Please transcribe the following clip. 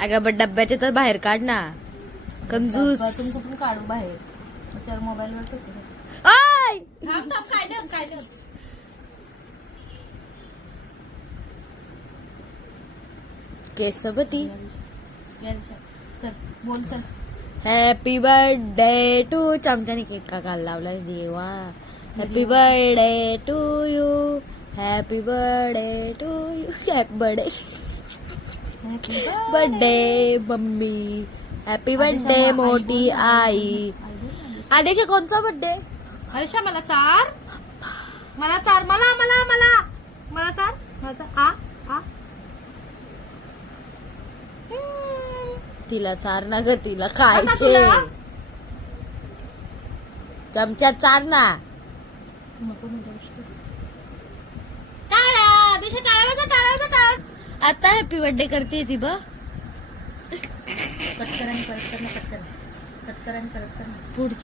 अगं पण डब्याचे तर बाहेर काढ ना कंजूस. तुम्ही कुठून काढू बाहेर त्याच्यावर मोबाईल वर आय काय केसवती चल बोल चल. हॅपी बर्थडे टू चमच्याने केक का काल लावला देवा. Happy birthday to you. Happy birthday to you. Happy birthday birthday mummy. Happy birthday मोठी आई. आदेश कोणचा बर्थडे? हर्षा मला चार मला चार मला मला मला मला चार मला चार आ आ तिला चार ना ग तिला आता खायचे. तुला? चमच्यात चार ना. टाळ्या दिशा टाळ्या वाजव टाळ्या वाजव टाळ्या. आता हॅपी बर्थडे करते ती बघ. कट कर आणि परत कर ना कट कर आणि परत कर ना. पुढची